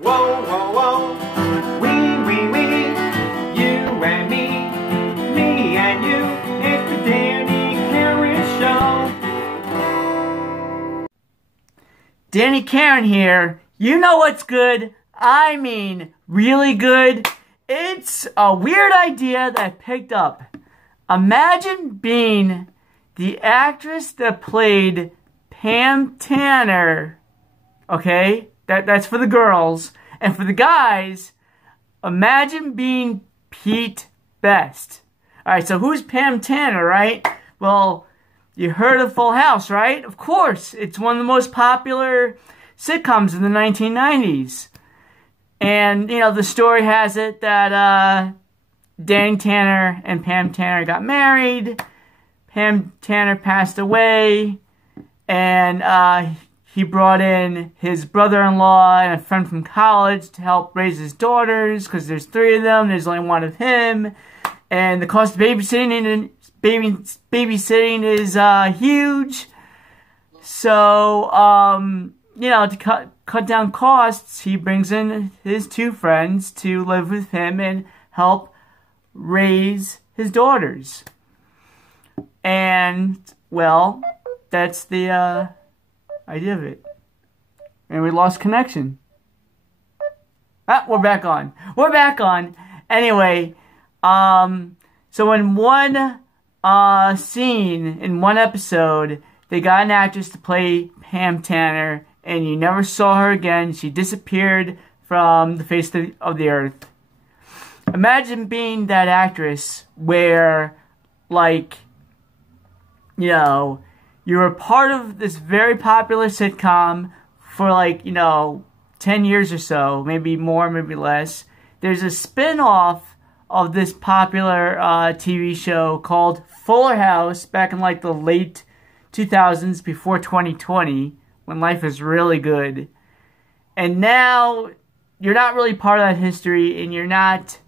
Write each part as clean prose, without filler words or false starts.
Whoa, whoa, whoa, we, you and me and you, it's the Danny Karen Show. Danny Karen here. You know what's good? I mean, really good. It's a weird idea that I picked up. Imagine being the actress that played Pam Tanner, okay? That's for the girls. And for the guys, imagine being Pete Best. Alright, so who's Pam Tanner, right? Well, you heard of Full House, right? Of course, it's one of the most popular sitcoms in the 1990s. And, you know, the story has it that Danny Tanner and Pam Tanner got married. Pam Tanner passed away. And he brought in his brother-in-law and a friend from college to help raise his daughters, because there's 3 of them, there's only 1 of him. And the cost of babysitting is huge. So, you know, to cut down costs, he brings in his 2 friends to live with him and help raise his daughters. And, well, that's the idea of it. And we lost connection. Ah, we're back on. We're back on. Anyway, so in one scene, in one episode, they got an actress to play Pam Tanner, and you never saw her again. She disappeared from the face of the earth. Imagine being that actress where, like, you know, you were part of this very popular sitcom for, like, you know, 10 years or so, maybe more, maybe less. There's a spin-off of this popular TV show called Fuller House back in, like, the late 2000s, before 2020, when life is really good. And now, you're not really part of that history, and you're not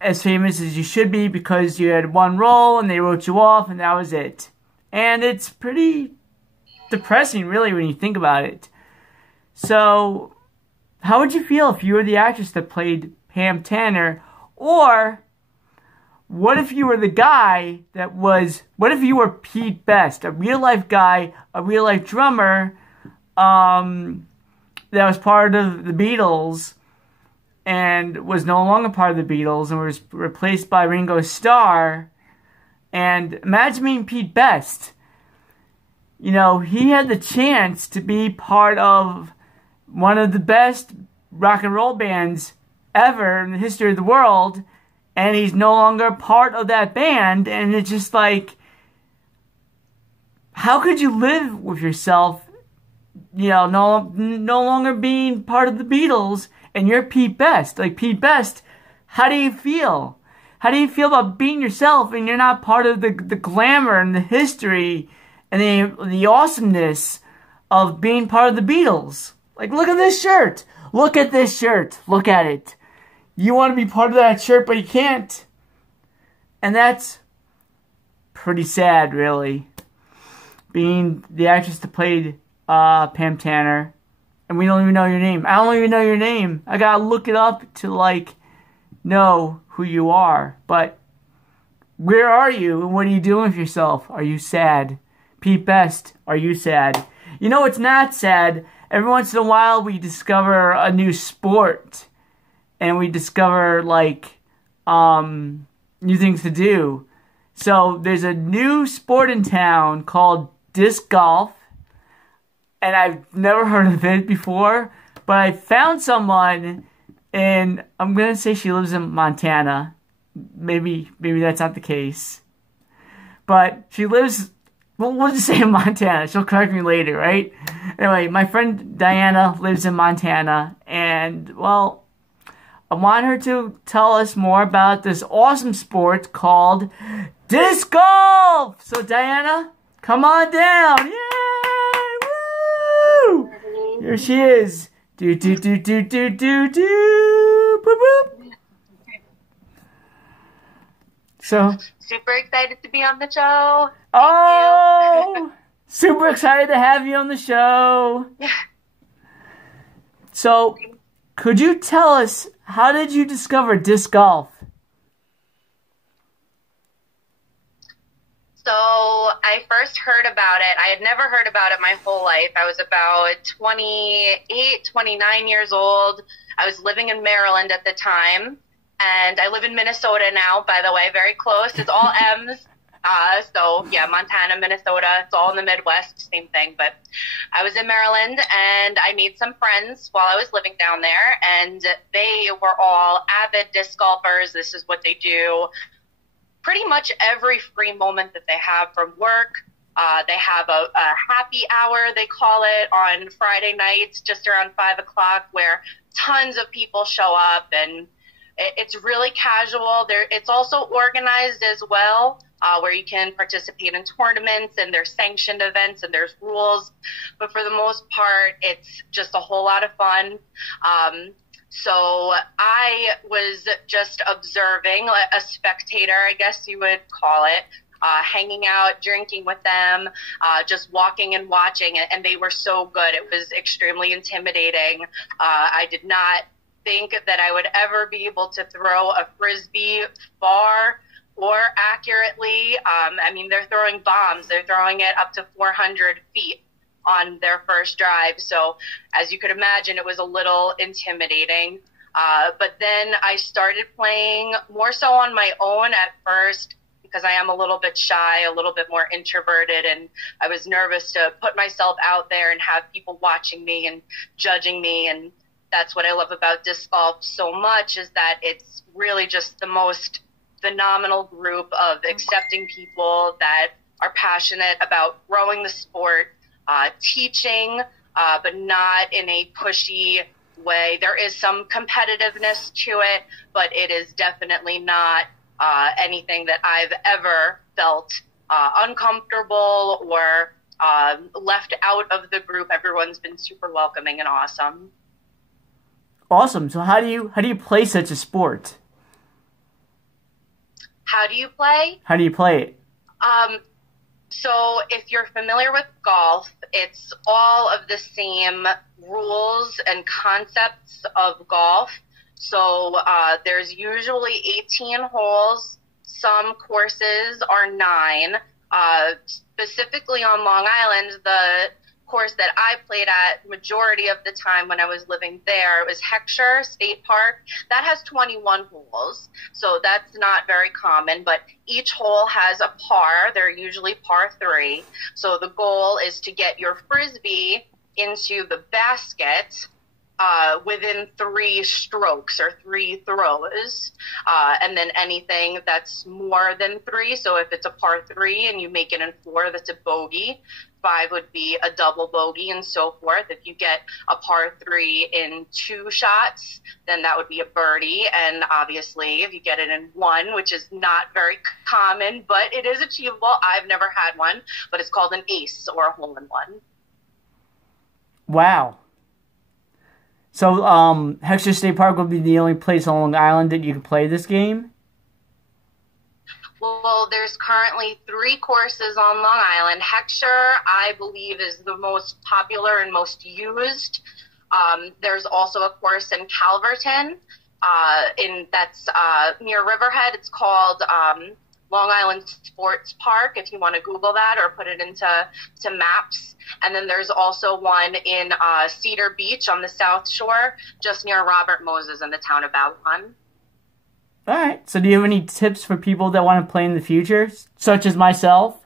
as famous as you should be because you had 1 role and they wrote you off and that was it. And it's pretty depressing, really, when you think about it. So, how would you feel if you were the actress that played Pam Tanner? Or, what if you were the guy that was, what if you were Pete Best, a real-life guy, a real-life drummer, that was part of the Beatles, and was no longer part of the Beatles and was replaced by Ringo Starr. And imagine being Pete Best. You know, he had the chance to be part of one of the best rock and roll bands ever in the history of the world, and he's no longer part of that band, and it's just like, how could you live with yourself, you know, no longer being part of the Beatles, and you're Pete Best? Like, Pete Best, how do you feel? How do you feel about being yourself and you're not part of the glamour and the history and the awesomeness of being part of the Beatles? Like, look at this shirt. Look at this shirt. Look at it. You want to be part of that shirt, but you can't. And that's pretty sad, really. Being the actress that played Pam Tanner. And we don't even know your name. I don't even know your name. I gotta look it up to, like, know who you are. But where are you and what are you doing with yourself? Are you sad? Pete Best, are you sad? You know, it's not sad. Every once in a while we discover a new sport. And we discover, like, new things to do. So there's a new sport in town called disc golf. And I've never heard of it before, but I found someone, and I'm going to say she lives in Montana. Maybe that's not the case. But she lives, well, we'll just say in Montana. She'll correct me later, right? Anyway, my friend Diana lives in Montana, and, well, I want her to tell us more about this awesome sport called disc golf! So, Diana, come on down! Yay! Here she is. Do do do do do do do. Boop boop. So super excited to be on the show. Thank you. Super excited to have you on the show. So, could you tell us, how did you discover disc golf? So I first heard about it. I had never heard about it my whole life. I was about 28, 29 years old. I was living in Maryland at the time. And I live in Minnesota now, by the way, very close. It's all M's. So yeah, Montana, Minnesota, it's all in the Midwest, same thing. But I was in Maryland and I made some friends while I was living down there, and they were all avid disc golfers. This is what they do pretty much every free moment that they have from work. They have a happy hour, they call it, on Friday nights, just around 5 o'clock, where tons of people show up, and it's really casual. It's also organized as well, where you can participate in tournaments, and there's sanctioned events, and there's rules. But for the most part, it's just a whole lot of fun. So I was just observing, a spectator, I guess you would call it, hanging out, drinking with them, just walking and watching, and they were so good. It was extremely intimidating. I did not think that I would ever be able to throw a Frisbee far or accurately. I mean, they're throwing bombs. They're throwing it up to 400 feet on their first drive. So as you could imagine, it was a little intimidating. But then I started playing more so on my own at first, because I am a little bit shy, a little bit more introverted, and I was nervous to put myself out there and have people watching me and judging me. And that's what I love about disc golf so much, is that it's really just the most phenomenal group of accepting people that are passionate about growing the sport, teaching, but not in a pushy way. There is some competitiveness to it, but it is definitely not anything that I've ever felt uncomfortable or left out of the group. Everyone's been super welcoming and awesome. Awesome. So how do you play such a sport? How do you play? How do you play it? So if you're familiar with golf, it's all of the same rules and concepts of golf. So there's usually 18 holes. Some courses are 9. Specifically on Long Island, the course that I played at majority of the time when I was living there, it was Heckscher State Park. That has 21 holes, so that's not very common, but each hole has a par. They're usually par 3. So the goal is to get your Frisbee into the basket within 3 strokes or 3 throws, and then anything that's more than 3. So if it's a par 3 and you make it in 4, that's a bogey. 5 would be a double bogey, and so forth. If you get a par 3 in 2 shots, then that would be a birdie. And obviously, if you get it in 1, which is not very common, but it is achievable. I've never had one, but it's called an ace, or a hole-in-one. Wow. So, Heckscher State Park would be the only place on Long Island that you can play this game? Well, there's currently 3 courses on Long Island. Heckscher, I believe, is the most popular and most used. There's also a course in Calverton, that's near Riverhead. It's called Long Island Sports Park, if you want to Google that or put it into maps. And then there's also one in Cedar Beach on the South Shore, just near Robert Moses in the town of Babylon. All right. So do you have any tips for people that want to play in the future, such as myself?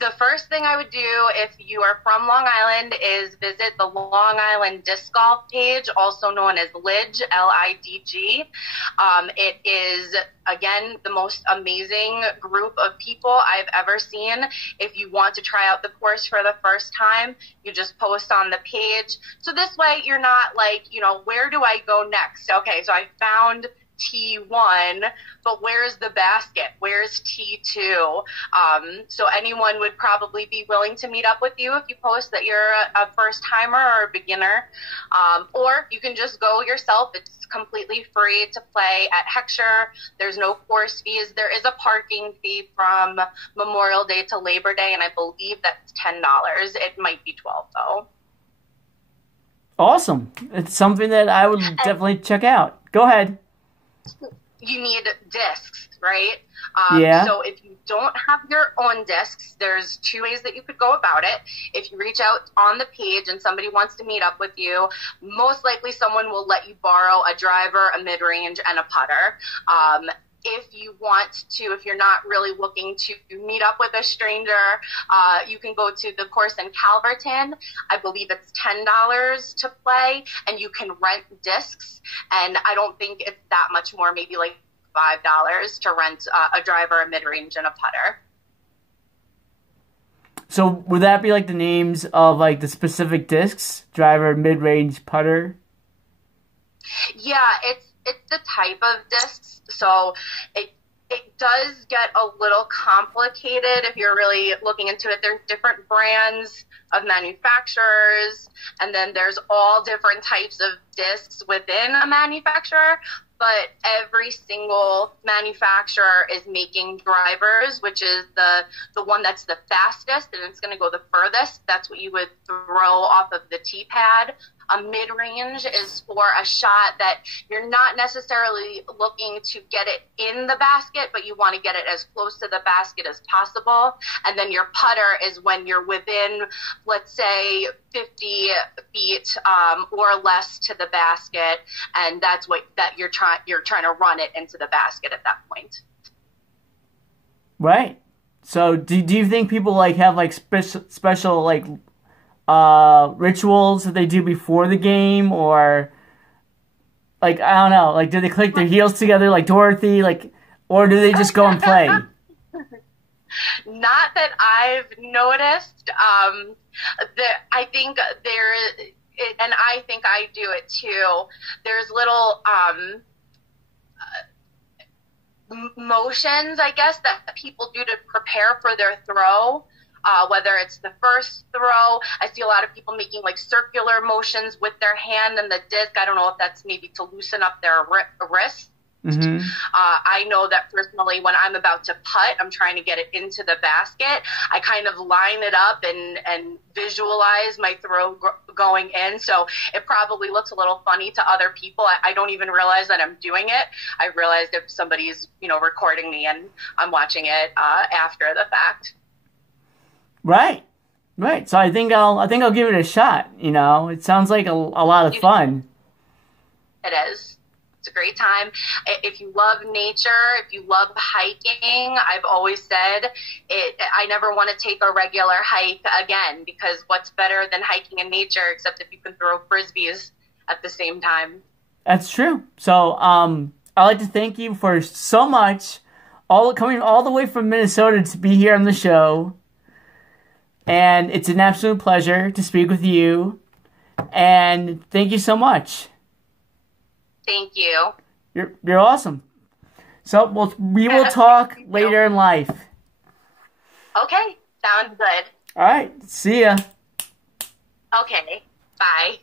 The first thing I would do if you are from Long Island is visit the Long Island Disc Golf page, also known as LIDG, L-I-D-G. It is, again, the most amazing group of people I've ever seen. If you want to try out the course for the first time, you just post on the page. So this way you're not like, where do I go next? Okay, so I found T1, but where's the basket? Where's T2? So anyone would probably be willing to meet up with you if you post that you're a first timer or a beginner. Or you can just go yourself. It's completely free to play at Heckscher. There's no course fees. There is a parking fee from Memorial Day to Labor Day, and I believe that's $10. It might be $12 though. Awesome. It's something that I would definitely check out. Go ahead. You need discs, right? Yeah. So if you don't have your own discs, there's two ways that you could go about it. If you reach out on the page and somebody wants to meet up with you, most likely someone will let you borrow a driver, a mid-range, and a putter. If you want to, if you're not really looking to meet up with a stranger, you can go to the course in Calverton. I believe it's $10 to play, and you can rent discs. And I don't think it's that much more, maybe like $5 to rent a driver, a mid-range, and a putter. So would that be like the names of like the specific discs? Driver, mid-range, putter? Yeah, it's the type of discs. So it does get a little complicated if you're really looking into it. There's different brands of manufacturers, and then there's all different types of discs within a manufacturer. But every single manufacturer is making drivers, which is the one that's the fastest and it's going to go the furthest. That's what you would throw off of the tee pad. A mid-range is for a shot that you're not necessarily looking to get it in the basket, but you want to get it as close to the basket as possible. And then your putter is when you're within, let's say, 50 feet or less to the basket, and that's what that you're trying to run it into the basket at that point. Right. So do you think people like have like special like rituals that they do before the game, or like I don't know, like do they click their heels together like Dorothy, like, or do they just go and play? Not that I've noticed. I think and I think I do it too. There's little motions, I guess, that people do to prepare for their throw. Whether it's the first throw, I see a lot of people making like circular motions with their hand and the disc. I don't know if that's maybe to loosen up their wrist. Mm-hmm. I know that personally when I'm about to putt, I'm trying to get it into the basket. I kind of line it up and visualize my throw going in. So it probably looks a little funny to other people. I don't even realize that I'm doing it. I realized if somebody's, recording me and I'm watching it after the fact. Right. So I think I'll give it a shot. It sounds like a lot of fun. It is. It's a great time. If you love nature, if you love hiking, I've always said I never want to take a regular hike again, because what's better than hiking in nature except if you can throw frisbees at the same time. That's true. So I'd like to thank you for so much, coming all the way from Minnesota to be here on the show. And it's an absolute pleasure to speak with you. And thank you so much. Thank you. You're awesome. So we will talk later in life. Okay, sounds good. All right, see ya. Okay, bye.